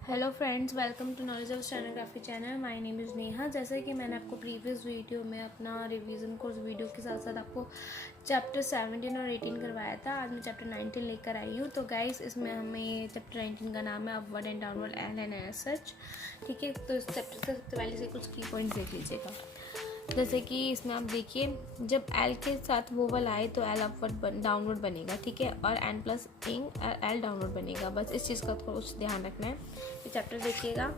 Hello friends, welcome to knowledge of stenography channel. My name is Neha. जैसे कि मैंने आपको प्रीवियस वीडियो में अपना रिवीजन कोर्स वीडियो के साथ साथ आपको चैप्टर 17 और 18 करवाया था, आज मैं चैप्टर 19 लेकर आई हूँ। तो गाइस, इसमें हमें चैप्टर 19 का नाम है upward and downward L and S such. ठीक है, तो इस चैप्टर से सबसे पहले से कुछ की पॉइंट्स देख लीजिएगा। जैसे कि इसमें आप देखिए, जब एल के साथ वोवल आए तो एल अपवर्ड डाउनवर्ड बनेगा, ठीक है, और एन प्लस इंग एल डाउनवर्ड बनेगा। बस इस चीज़ का कुछ ध्यान रखना है। ये चैप्टर देखिएगा।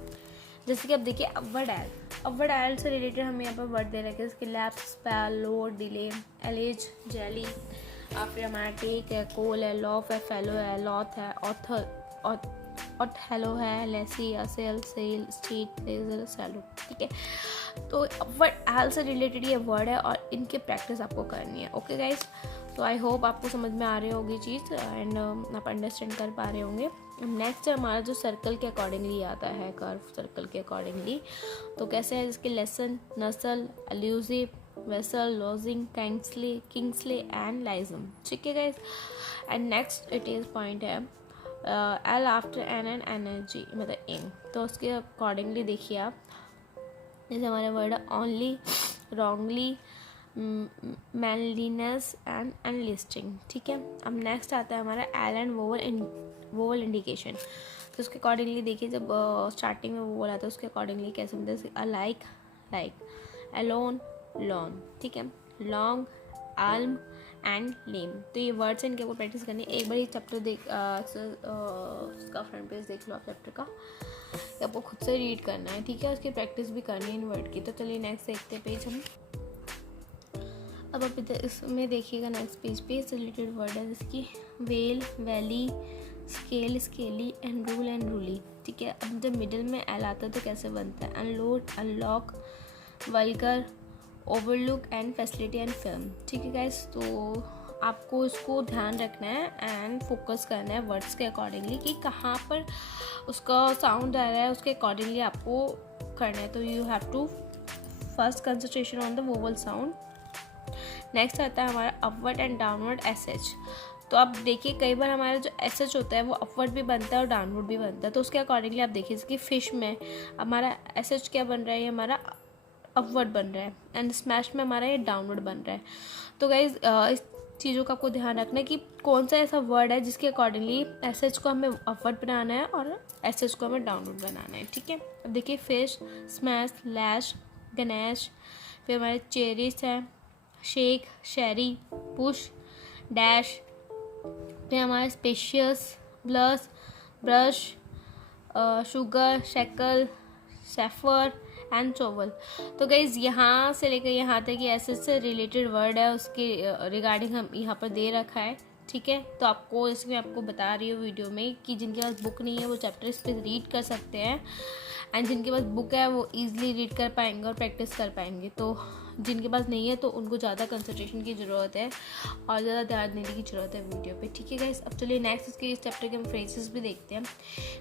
जैसे कि आप देखिए, अपवर्ड एल से रिलेटेड हमें यहाँ पर वर्ड दे रखे हैं, इसके lapse, spell, load, delay, alleged, jelly, और फिर हमारा टेक है, कोल है, लॉफ है, फेलो है, लॉथ है, ऑथर और हेलो है, लेसी, असेल, सेल, स्ट्रीट, लेजर, सेलो। ठीक है, तो अपवर्ड एल से रिलेटेड ये वर्ड है और इनकी प्रैक्टिस आपको करनी है। ओके गाइस, तो आई होप आपको समझ में आ रही होगी चीज़ एंड आप अंडरस्टैंड कर पा रहे होंगे। नेक्स्ट हमारा जो सर्कल के अकॉर्डिंगली आता है, कर्व सर्कल के अकॉर्डिंगली, तो कैसे है जिसके lesson, nasal, elusive, vessel, lodging, Kingsley and lyceum. ठीक है guys, and next it is point है L after N and energy, मतलब इन, तो उसके अकॉर्डिंगली देखिए आप, जैसे हमारे वर्ड है ऑनली, रॉन्गली, मैनलीनेस एंड अनलिस्टिंग। ठीक है, अब नेक्स्ट आता है हमारा एल एंड वोवल इंडिकेशन। तो उसके अकॉर्डिंगली देखिए, जब स्टार्टिंग में वोवल आता है उसके अकॉर्डिंगली कैसे बनता है, अलाइक, लाइक, अलोन, लॉन, ठीक है, लॉन्ग, आल्म एंड लेम। तो ये वर्ड्स इनके ऊपर प्रैक्टिस करनी है। एक बार ये चैप्टर देख उसका फ्रंट पेज देख लो आप चैप्टर का, आपको खुद से रीड करना है, ठीक है, उसकी प्रैक्टिस भी करनी है इन वर्ड की। तो चलिए नेक्स्ट देखते हैं पेज हम। अब आप इसमें देखिएगा नेक्स्ट पेज पे रिलेटेड वर्ड है, जिसकी well, valley, scale, scaly and rule and ruly. ठीक है, अब जब मिडिल में एल आता है तो कैसे बनता है, unload, unlock, vulgar, overlook and facility and film. ठीक है गाइस, तो आपको इसको ध्यान रखना है एंड फोकस करना है वर्ड्स के अकॉर्डिंगली कि कहाँ पर उसका साउंड आ रहा है, उसके अकॉर्डिंगली आपको करना है। तो you have to first concentration on the vowel sound. Next आता है हमारा upward and downward S H. तो आप देखिए, कई बार हमारा जो एस एच होता है वो अपवर्ड भी बनता है और डाउनवर्ड भी बनता है। तो उसके अकॉर्डिंगली आप देखिए, कि फिश में हमारा एस एच क्या बन रहा है, ये हमारा अपवर्ड बन रहा है, एंड स्मैश में हमारा ये डाउनवर्ड बन रहा है। तो गाइज, इस चीज़ों का आपको ध्यान रखना है कि कौन सा ऐसा वर्ड है जिसके अकॉर्डिंगली एस एच को हमें अपवर्ड बनाना है और एस एच को हमें डाउनवर्ड बनाना है। ठीक है, अब देखिए, फिश, स्मैश, लैश, गणेश, फिर हमारे चेरिस है, शेक, शेरी, पुश, डैश, फिर हमारे spacious, blush, brush, sugar, shekel, chauffeur and shovel. तो गाइज, यहाँ से लेकर यहाँ तक ये ऐसे से रिलेटेड वर्ड है, उसके रिगार्डिंग हम यहाँ पर दे रखा है। ठीक है, तो आपको इसमें आपको बता रही हूँ वीडियो में कि जिनके पास बुक नहीं है वो चैप्टर इस पर रीड कर सकते हैं, एंड जिनके पास बुक है वो ईजिली रीड कर पाएंगे और प्रैक्टिस कर पाएंगे। तो जिनके पास नहीं है तो उनको ज़्यादा कंसंट्रेशन की ज़रूरत है और ज़्यादा ध्यान देने की ज़रूरत है वीडियो पे। ठीक है गाइस, अब चलिए नेक्स्ट इसके इस चैप्टर के हम फ्रेजेस भी देखते हैं।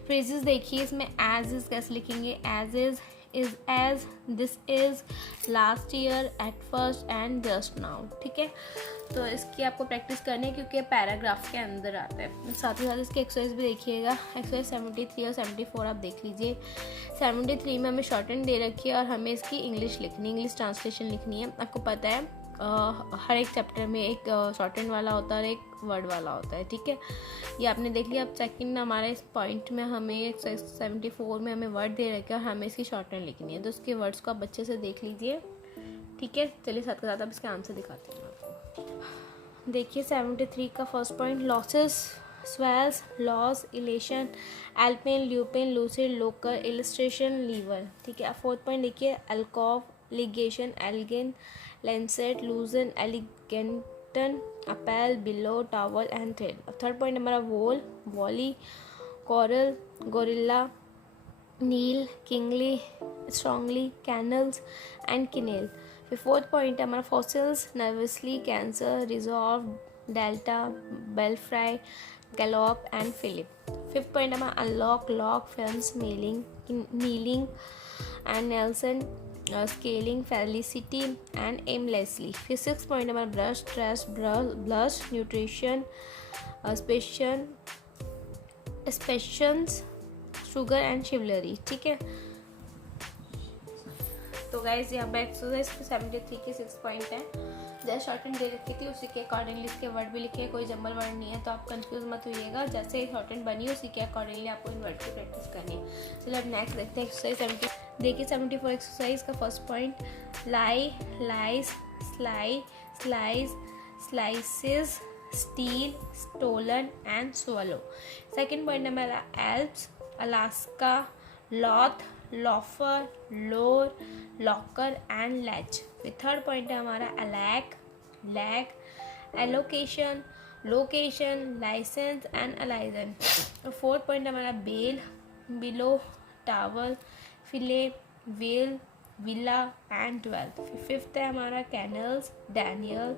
फ्रेजेस देखिए, इसमें एज इज़ कैसे लिखेंगे, as is as, this is, last year, at first and just now. ठीक है, तो इसकी आपको प्रैक्टिस करनी है क्योंकि पैराग्राफ के अंदर आता है। साथ ही साथ इसके एक्सरसाइज भी देखिएगा, एक्सरसाइज 73 और 74 आप देख लीजिए। 73 में हमें शॉर्ट हैंड दे रखी है और हमें इसकी इंग्लिश लिखनी, इंग्लिश ट्रांसलेशन लिखनी है। आपको पता है हर एक चैप्टर में एक शॉर्ट हैंड वाला होता है और एक वर्ड वाला होता है। ठीक है, ये आपने देख लिया। अब सेकंड हमारे इस पॉइंट में हमें 74 में हमें वर्ड दे रखे और हमें इसकी शॉर्ट हैंड लिखनी है। तो उसके वर्ड्स को आप अच्छे से देख लीजिए। ठीक है, चलिए साथ के साथ अब इसके आंसर दिखाते हैं आपको। देखिए 73 का first point, losses, swells, loss, elation, alpine, lupin, lucid, locker, illustration, lever. ठीक है, अब फोर्थ पॉइंट देखिए, alcove, ligation, Elgin, lancet, illusion, elegant, apple, below, towel and thread. अब थर्ड पॉइंट हमारा wall, volley, coral, gorilla, kneel, kingly, strongly, canals and kennel. फिर fourth point है हमारा fossils, nervously, cancer, resolve, delta, belfry, gallop and Philip. Fifth point हमारा unlock, lock, films, kneeling and Nelson, scaling, felicity and aimlessly. फिर six point हमारा brush, trace, blush, nutrition, spacious, sugar and chivalry. ठीक है, तो guys यहाँ पे exercise 73 के 6 point है। जैसे शॉर्टेन दे रखी थी उसी के अकॉर्डिंगली इसके वर्ड भी लिखे, कोई जंबल वर्ड नहीं है, तो आप कंफ्यूज मत होइएगा। जैसे शॉर्टेन बनी उसी के अकॉर्डिंगली आपको इन वर्ड की प्रैक्टिस करनी है। चलिए अब नेक्स्ट देखते हैं एक्सरसाइज 70। देखिए 74 एक्सरसाइज का first point, lie, lies, sly, slice, slices, steal, stolen and swallow। Second point है हमारा Alps, Alaska, loath, loafer, lore, locker and latch. फिर थर्ड पॉइंट है हमारा alack, lack, allocation, location, licence and liaison. Fourth point है हमारा bell, below, tower, filly, well, villa and twelfth. Fifth है हमारा canals, Daniel,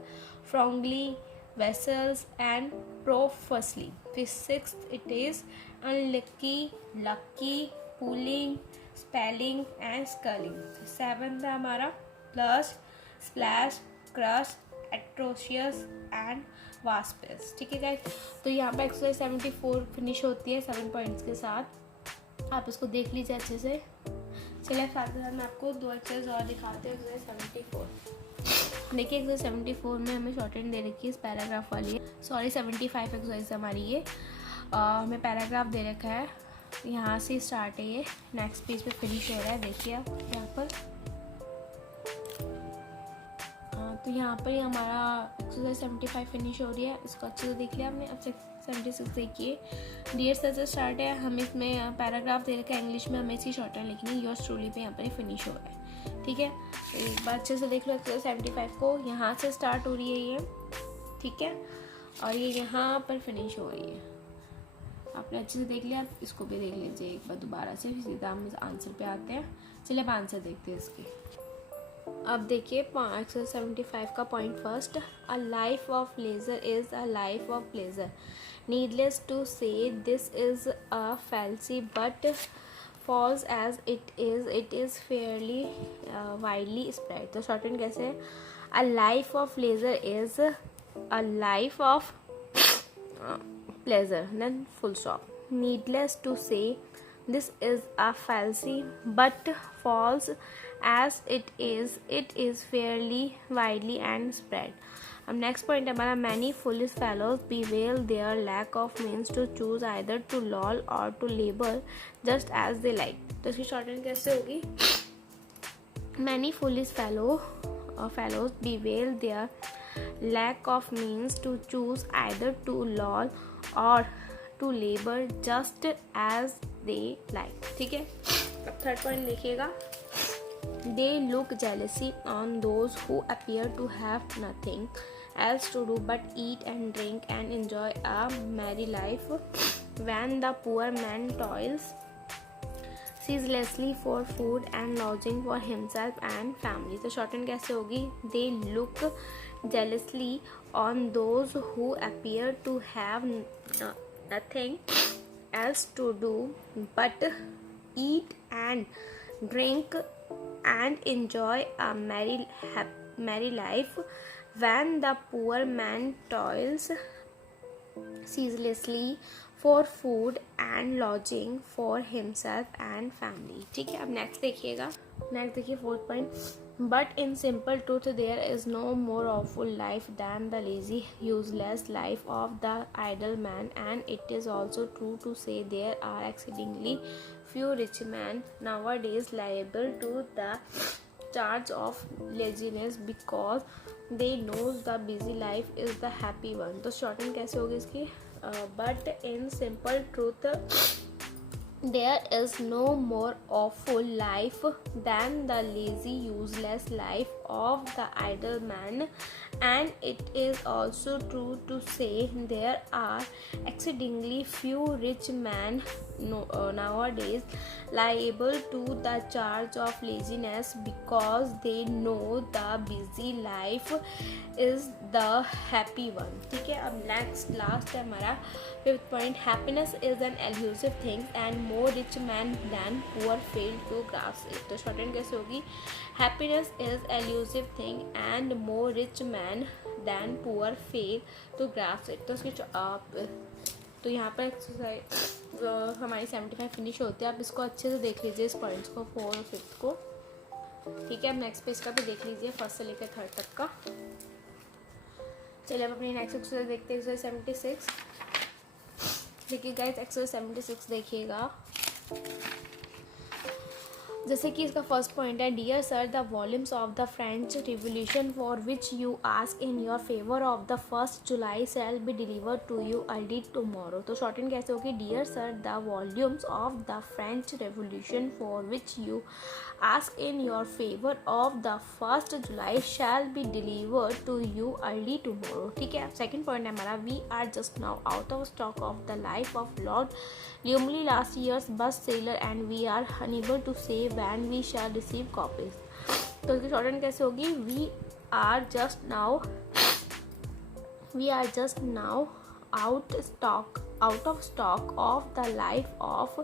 wrongly, vessels and profusely. फिर sixth it is unlucky, lucky, pulling, spelling and sculling. Seventh है हमारा plus, splash, crush, atrocious and wasps. ठीक है guys, तो यहाँ पे एक्सरसाइज 74 फिनिश होती है 7 पॉइंट्स के साथ। आप इसको देख लीजिए अच्छे से। चलिए साथ ही साथ मैं आपको 2 एक्सरसाइज और दिखाते हैं। एक्सरसाइज 74 देखिए, एक्सरसाइज 74 में हमें शॉर्टेन दे रखी है इस पैराग्राफ वाली है, सॉरी 75 एक्सरसाइज हमारी ये हमें पैराग्राफ दे रखा है। यहाँ से स्टार्ट है, ये नेक्स्ट पेज पे फिनिश हो रहा है। देखिए आप यहाँ पर, तो यहाँ पर हमारा एक्सरसाइज 75 फिनिश हो रही है। इसको अच्छे से देख लिया हमने। अब 76 देखिए, डियर सर से स्टार्ट है। हम इसमें पैराग्राफ दे रखा है इंग्लिश में, हमें इसी शॉर्टन लिखनी है। योर्स ट्रूली पे यहाँ पर फिनिश हो रहा है। ठीक है, तो एक बार अच्छे से देख लो एक्सरसाइज 75 को। यहाँ से स्टार्ट हो रही है ये, ठीक है, और ये यहाँ पर फिनिश हो रही है। आपने अच्छे से देख लिया, आप इसको भी देख लीजिए एक बार दोबारा से, फिर सीधा हम इस आंसर पे आते हैं। चलिए अब आंसर देखते हैं इसके। अब देखिए एक्सरसाइज 75 का point first, a life of leisure is a life of pleasure, needless to say this is a fancy but false as it is fairly widely spread. तो शॉर्टन कैसे है, a life of leisure is a life of pleasure, then full stop. Needless to say, this is a fallacy but false as it is fairly widely and spread. अब next point है हमारा, many foolish fellows bewail their lack of means to choose either to loll or to labor just as they like. तो इसकी shorthand कैसे होगी, many foolish fellows bewail their lack of means to choose either to loll और to labour just as they like. ठीक है, अब third point देखिएगा, they look jealousy on those who appear to have nothing else to do but eat and drink and enjoy a merry life when the poor man toils ceaselessly for food and lodging for himself and family। तो shorten कैसे होगी, they look jealously on those who appear to have nothing else to do but eat and drink and enjoy a merry life when the poor man toils ceaselessly for food and lodging for himself and family। ठीक है, अब next देखिएगा। Next देखिए fourth point, but in simple truth there is no more awful life than the lazy useless life of the idle man and it is also true to say there are exceedingly few rich men nowadays liable to the charge of laziness because they knows the busy life is the happy one। तो shorten कैसे होगी इसकी, but in simple truth there is no more awful life than the lazy useless life of the idle man and it is also true to say there are exceedingly few rich men nowadays liable to the charge of laziness because they know the busy life is the happy one। ठीक है, अब next last है हमारा fifth point, happiness is an elusive thing and more rich man than poor fail to grasp it. तो shorten कैसे होगी, happiness is elusive thing and more rich man than poor fail to grasp it. तो इसकी तो यहाँ पर exercise हमारी 75 finish होती है। आप इसको अच्छे से देख लीजिए, इस पॉइंट्स को 4 और 5 को, ठीक है। अब नेक्स्ट पेज का भी देख लीजिए, फर्स्ट से लेकर थर्ड तक का। चलिए अब अपनी नेक्स्ट एक्सरसाइज देखते हैं, एक्सरसाइज 76। देखिए गाइस, एक्सरसाइज 76 देखिएगा। जैसे कि इसका फर्स्ट पॉइंट है, dear sir, the volumes of the French revolution for which you ask in your favour of the 1 July shall be deliver to you early tomorrow. तो shorten कैसे होगी, dear sir, the volumes of the French revolution for which you ask in your favour of the 1 July shall be deliver to you early tomorrow, ठीक है। Second point है हमारा, we are just now out of stock of the life of lord Lumley last year's best seller and we are unable to say when we shall receive copies। तो इसकी shorten कैसे होगी, we are just now out of stock of the life of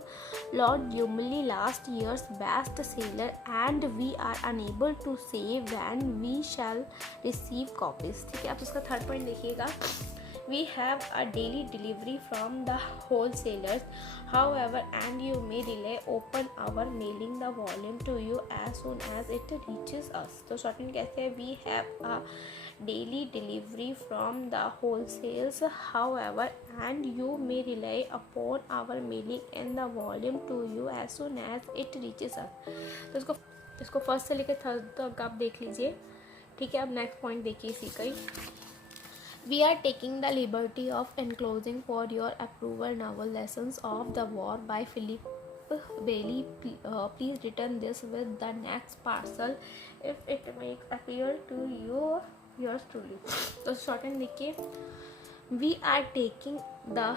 Lord Lumley last year's best seller and we are unable to say when we shall receive copies, ठीक है। अब इसका third point देखिएगा, we have a daily delivery from the wholesalers, however, and you may delay open our mailing the volume to you as soon as it reaches us। तो shorten कैसे है, we have a daily delivery from the wholesalers, however, and you may rely upon our mailing in the volume to you as soon as it reaches us। तो इसको first से लेकर third तक आप देख लीजिए, ठीक है। अब नेक्स्ट पॉइंट देखिए इसी का ही, we are taking the liberty of enclosing for your approval novel Lessons of the War by Philip Bailey। Please return this with the next parcel if it makes appeal to you, yours truly। तो shorten देखिए, we are taking the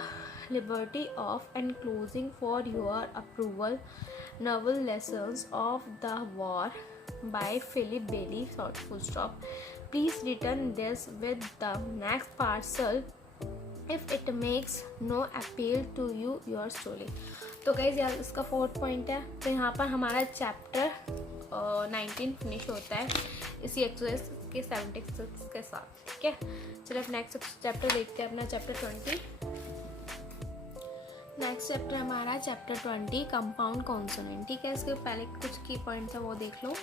liberty of enclosing for your approval novel Lessons of the War by Philip Bailey, full stop। Please return this with the next parcel if it makes no appeal to you, yours truly। तो guys यार इसका fourth point है। तो यहाँ पर हमारा chapter 19 finish होता है इसी एक्सरसाइज के 76 के साथ, ठीक है। चलिए अब नेक्स्ट चैप्टर देखते हैं, अपना चैप्टर 20। नेक्स्ट चैप्टर हमारा चैप्टर 20 कंपाउंड कॉन्सोनेंट, ठीक है। इसके पहले कुछ की पॉइंट्स है वो देख लो।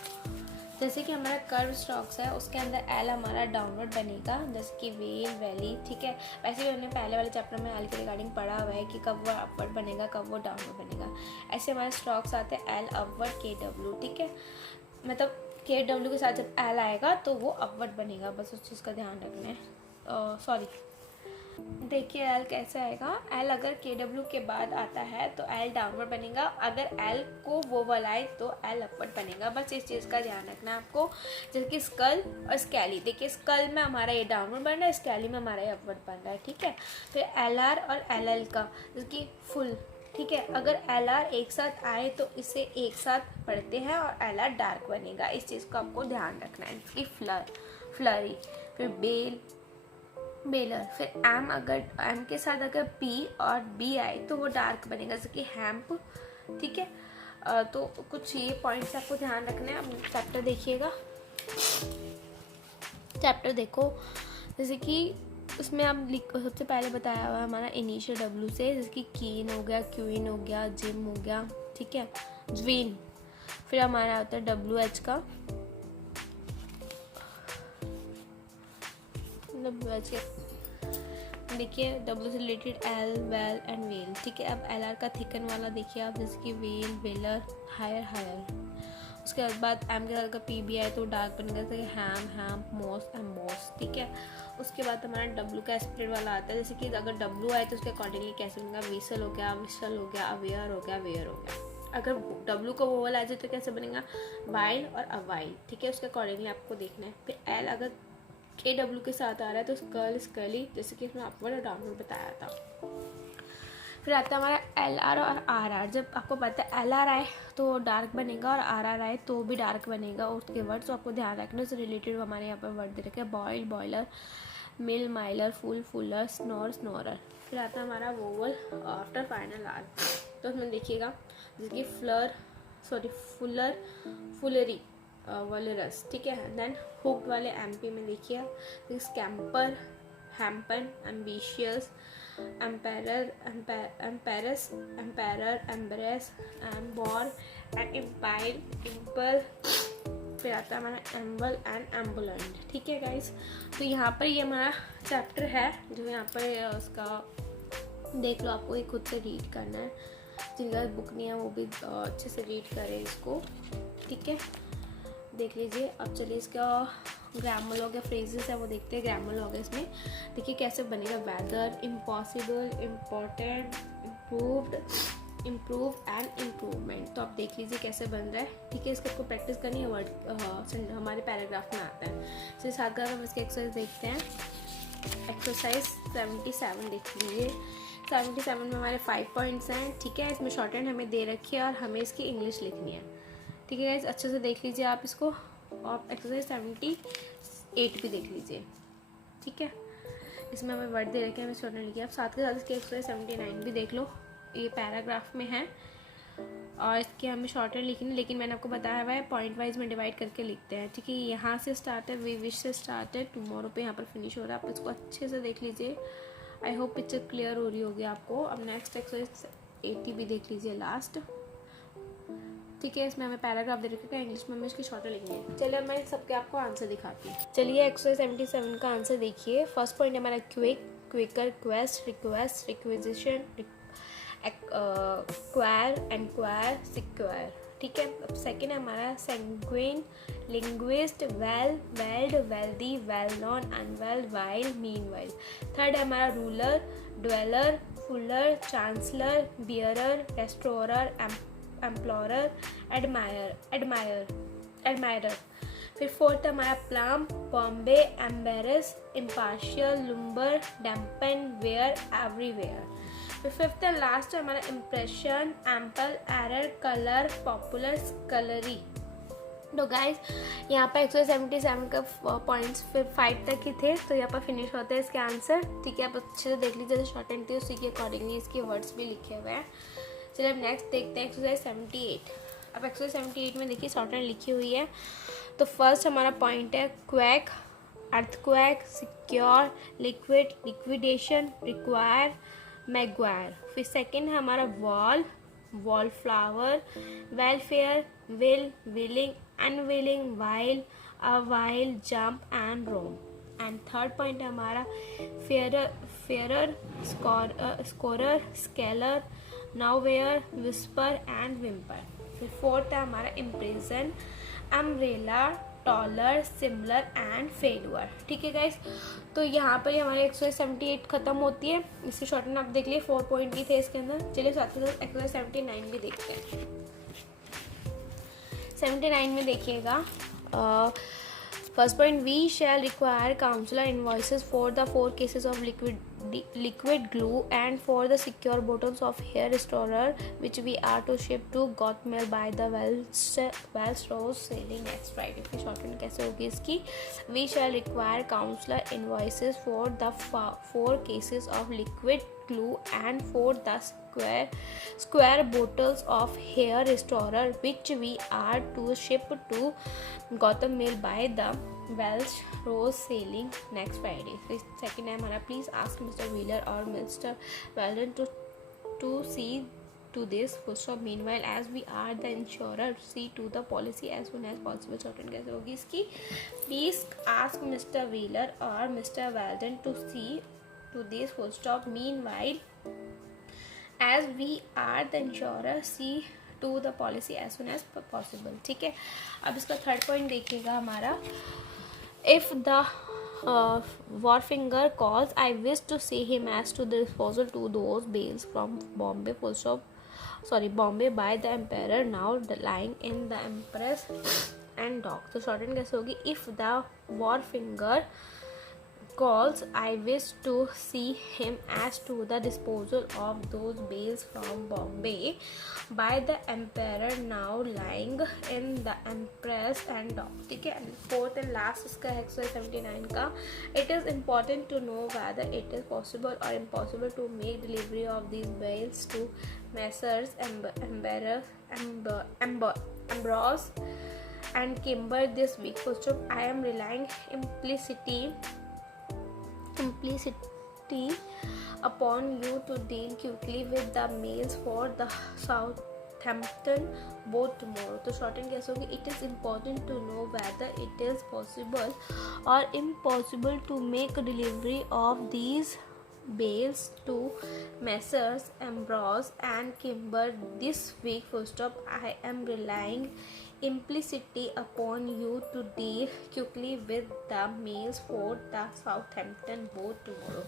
जैसे कि हमारा कर्व स्ट्रोक्स है, उसके अंदर एल हमारा डाउनवर्ड बनेगा, जैसे कि वेल, वैली, ठीक है। वैसे भी हमने पहले वाले चैप्टर में एल के रिगार्डिंग पढ़ा हुआ है कि कब वो अपवर्ड बनेगा, कब वो डाउनवर्ड बनेगा। ऐसे हमारे स्ट्रोक्स आते हैं एल अपवर्ड के डब्ल्यू, ठीक है। मतलब के डब्ल्यू के साथ जब एल आएगा तो वो अपवर्ड बनेगा, बस उस चीज़ का ध्यान रखना है। सॉरी, देखिए एल कैसे आएगा, एल अगर के डब्ल्यू के बाद आता है तो एल डाउनवर्ड बनेगा, अगर एल को वोवल आए तो एल अपवर्ड बनेगा, बस इस चीज़ का ध्यान रखना है आपको। जैसे कि स्कल और स्कैली, देखिए स्कल में हमारा ये डाउनवर्ड बन रहा है, स्कैली में हमारा ये अपवर्ड बन रहा है, ठीक है। फिर एल आर और एल एल का, जैसे कि फुल, ठीक है। अगर एल आर एक साथ आए तो इसे एक साथ पढ़ते हैं और एल आर डार्क बनेगा, इस चीज़ को आपको ध्यान रखना है। कि फ्लरी, फिर बेल, बेलर, फिर एम, अगर एम के साथ अगर पी और बी आए तो वो डार्क बनेगा, जैसे कि हैम्प, ठीक है। तो कुछ ये पॉइंट्स आपको ध्यान रखना है। अब चैप्टर देखिएगा, चैप्टर देखो, जैसे कि उसमें आप सबसे पहले बताया हुआ है हमारा इनिशियल डब्ल्यू से, जैसे कि कीन हो गया, क्वीन हो गया, जिम हो गया, ठीक है, ज्वीन। फिर हमारा होता है डब्ल्यू एच का, देखिए डब्ल्यू से related L, well and well, ठीक है। अब एल आर का थिकन वाला देखिए आप, जैसे कि वेल, वेलर, हायर। उसके बाद एम के साथ अगर पी बी आए तो डार्क बनेगा, जैसे हैम, हैम्प, मॉस, एम्बॉस, ठीक है। उसके बाद हमारा डब्ल्यू का स्प्लिट वाला आता है, जैसे कि अगर डब्ल्यू आए तो उसके अकॉर्डिंगली कैसे बनेगा, विसल हो गया, विशल हो गया, अवेयर हो गया, वेयर हो गया। अगर डब्ल्यू को वोवल आ जाए तो कैसे बनेगा, वाइल और अवाइल, ठीक है। उसके अकॉर्डिंगली आपको देखना है। फिर एल अगर के डब्ल्यू के साथ आ रहा है तो स्कल, स्कली, जैसे कि इसमें अपवर्ड और डाउनवर्ड बताया था। फिर आता है हमारा एल आर और आर आर। जब आपको पता है एल आर आए तो डार्क बनेगा और आर आर आए तो भी डार्क बनेगा, उसके वर्ड्स तो आपको ध्यान रखना। उससे रिलेटेड हमारे यहाँ पर वर्ड दे रखे हैं, बॉयल, बॉयलर, मिल, माइलर, फुल, फुलर, स्नोर, स्नोरर। फिर आता है हमारा वोवल आफ्टर फाइनल आर, तो उसमें देखिएगा जैसे कि फुलर, फुलरी, वलरस, ठीक है। देन हुक्ड वाले एमपी में देखिए scamper, hempen, ambitious, empire, embrace, embower and umpire, impel, फिर आता है हमारा एम्बल एंड एम्बुलेंट। ठीक है गाइस, तो यहाँ पर ये हमारा चैप्टर है जो यहाँ पर उसका देख लो, आपको ये खुद से रीड करना है, जिनका बुक नहीं है वो भी अच्छे से रीड करें इसको। ठीक है, देख लीजिए। अब चलिए इसका ग्रामर लॉग या फ्रेजेस है वो देखते हैं। ग्रामर लॉग है इसमें, देखिए कैसे बनेगा। Weather, impossible, important, improved, improve and improvement. तो आप देख लीजिए कैसे बन रहा है। ठीक है, इसको आपको प्रैक्टिस करनी है, वर्ड हमारे पैराग्राफ में आता है। तो साथ का हम इसके एक्सरसाइज देखते हैं। एक्सरसाइज 77 देख लीजिए। 77 में हमारे 5 पॉइंट्स हैं। ठीक है, इसमें शॉर्ट हैंड हमें दे रखी है और हमें इसकी इंग्लिश लिखनी है। ठीक है गाइस, अच्छे से देख लीजिए आप इसको, और एक्सरसाइज 78 भी देख लीजिए। ठीक है, इसमें हमें वर्ड दे रखे हैं, हमें शॉर्ट हैंड लिखिए। आप साथ के साथ इसकी एक्सरसाइज 79 भी देख लो, ये पैराग्राफ में है और इसके हमें शॉर्ट हैंड लिखनी है, लेकिन मैंने आपको बताया हुआ है पॉइंट वाइज में डिवाइड करके लिखते हैं। ठीक है, यहाँ से स्टार्ट है, वी विश से स्टार्ट है, टुमारो पे यहाँ पर फिनिश हो रहा है। आप इसको अच्छे से देख लीजिए। आई होप पिक्चर क्लियर हो रही होगी आपको। अब नेक्स्ट एक्सरसाइज 80 भी देख लीजिए लास्ट। ठीक है, इसमें हमें पैराग्राफ दे रखेगा, इंग्लिश में हमें इसकी शॉर्ट लिखनी है। चलिए अब मैं सबके आपको आंसर दिखाती हूँ। चलिए एक्सरसाइज 77 का आंसर देखिए। फर्स्ट पॉइंट हमारा quick, quicker, quest, request, requisition, quire, enquire, squire. ठीक है, अब सेकेंड है हमारा sanguine, linguist, well, weld, wealthy, well known, unwell, while, meanwhile. Third है हमारा ruler, dweller, fuller, chancellor, bearer, restorer, implorer, admirer. फिर fourth हमारा plum, Bombay, embarrass, impartial, lumber, dampen, where, everywhere. फिर फिफ्थ एंड लास्ट है हमारा impression, ample, error, colour, popular, scullery. तो guys यहाँ पर 177 का पॉइंट्स 5 तक ही थे, तो यहाँ पर फिनिश होते हैं इसके आंसर। ठीक है, आप अच्छे से देख लीजिए, शॉर्ट एंड थी उसी के अकॉर्डिंगली इसके वर्ड्स भी लिखे हुए हैं। चलिए अब नेक्स्ट देखते हैं एक्सरसाइज 78। अब एक्सरसाइज 78 में देखिए शॉर्ट हैंड लिखी हुई है। तो फर्स्ट हमारा पॉइंट है quack, earthquake, secure, liquid, liquidation, require, Maguire. फिर सेकंड है हमारा wall, wallflower, welfare, will, willing, unwilling, while, avail, jump and roam. And third point है हमारा fairer, scorer, scaler, nowhere, whisper and whimper. फिर fourth है हमारा imprison, umbrella, taller, similar and failure. ठीक है गाइस, तो यहाँ पर हमारी एक्सरसाइज 78 खत्म होती है। इसकी शॉर्ट हैंड आप देख लिए, 4 पॉइंट भी थे इसके अंदर। चलिए साथ ही साथ एक्सरसाइज 79 भी देखते हैं। 79 में देखिएगा, first point, we shall require counsellor invoices for the 4 cases of liquid glue and for the secure bottles of hair restorer which we are to ship to Gothmel by the Wells Rose sailing next Friday। फिर shortcut कैसे होगी इसकी, we shall require counselor invoices for the 4 cases of liquid glue and for the square bottles of hair restorer which we are to ship to Gothmel by the Welsh Rose sailing next Friday। Second है हमारा, please ask mister Wheeler और mister Weldon to see to this full stop meanwhile as we are the insurer see to the policy as soon as possible। Shortcut कैसे होगी इसकी, please ask mister Wheeler और mister Weldon to see to this full stop meanwhile as we are the insurer see to the policy as soon as possible। ठीक है, अब इसका third point देखिएगा हमारा, if the wharfinger calls I wish to see him as to the disposal to those bales from Bombay Bombay by the emperor now lying in the Empress and dock। तो shorten कैसे होगी, if the wharfinger calls I wish to see him as to the disposal of those bales from Bombay by the emperor now lying in the Empress and dock। ठीक है, fourth and last इसका है 179 का, it is important to know whether it is possible or impossible to make delivery of these bales to Messrs Ambrose and Kimber this week। I am relying implicitly implicity upon you to deal quickly with the mails for the Southampton boat tomorrow. तो shorten कैसे होगी? It is important to know whether it is possible or impossible to make delivery of these bales to Messrs. Ambrose and Kimber this week. Full stop. I am relying implicitly upon you to deal quickly with the mails for the Southampton boat tomorrow.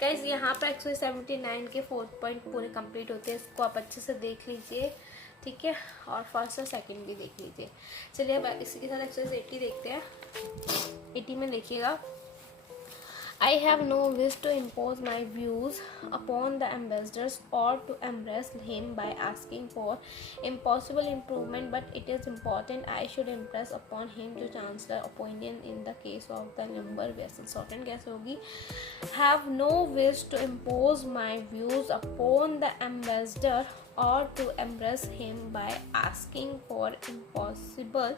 Guys, यहाँ पर 179 के 4 point पूरे complete होते हैं. इसको आप अच्छे से देख लीजिए, ठीक है, और फर्स्ट और सेकंड भी देख लीजिए. चलिए अब इसी के साथ एक्सरसाइज 80 देखते हैं. 80 में देखिएगा, I have no wish to impose my views upon the ambassadors or to embrace him by asking for impossible improvement, but it is important I should impress upon him to chancellor opinion in the case of the lumber vessel. Shorten कैसे होगी? Have no wish to impose my views upon the ambassador or to embrace him by asking for impossible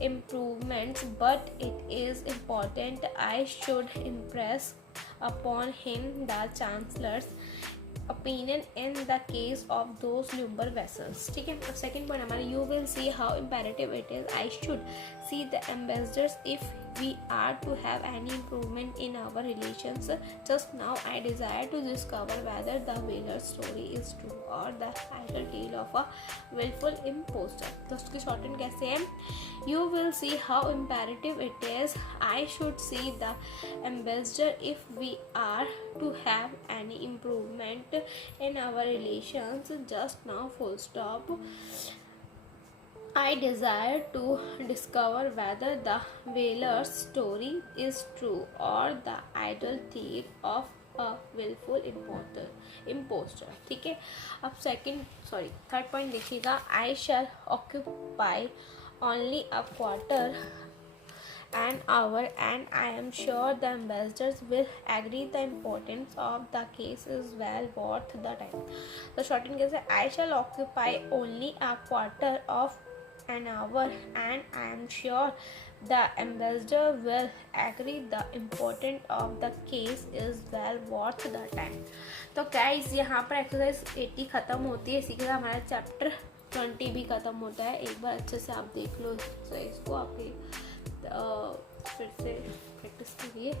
improvements, but it is important I should impress upon him the chancellor's opinion in the case of those lumber vessels. ठीक है. अब second point हमारा, you will see how imperative it is I should see the ambassadors if we are to have any improvement in our relations. Just now I desire to discover whether the whaler's story is true or the idle tale of a willful impostor. तो उसकी shorten कैसे है? You will see how imperative it is I should see the ambassador if we are to have any improvement in our relations. Just now, full stop. I desire to discover whether the whaler's story is true or the idle tale of a willful impostor. ठीक है. अब third point देखिएगा, I shall occupy only a quarter an hour and I am sure the ambassadors will agree the importance of the case is well worth the time. तो shorten कैसे? I shall occupy only a quarter of an hour and I am sure the ambassador will agree the importance of the case is well worth the time. तो guys यहाँ पर exercise 80 ख़त्म होती है. इसी के साथ हमारा चैप्टर 20 भी ख़त्म होता है. एक बार अच्छे से आप देख लो इसको, आपके फिर से प्रैक्टिस करिए,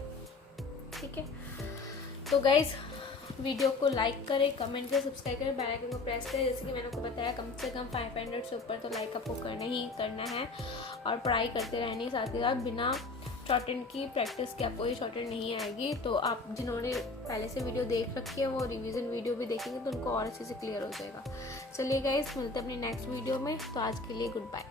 ठीक है. तो गाइस वीडियो को लाइक करें, कमेंट करें, सब्सक्राइब करें, बेल आइकन को प्रेस करें. जैसे कि मैंने आपको बताया, कम से कम 500 से ऊपर तो लाइक आपको करना ही करना है और पढ़ाई करते रहने. साथ ही साथ बिना शॉर्टेंड की प्रैक्टिस के आपको ये शॉर्टेंड नहीं आएगी. तो आप जिन्होंने पहले से वीडियो देख रखी है वो रिवीजन वीडियो भी देखेंगे तो उनको और अच्छे से क्लियर हो जाएगा. चलिए गाइस, मिलते हैं अपनी नेक्स्ट वीडियो में. तो आज के लिए गुड बाय.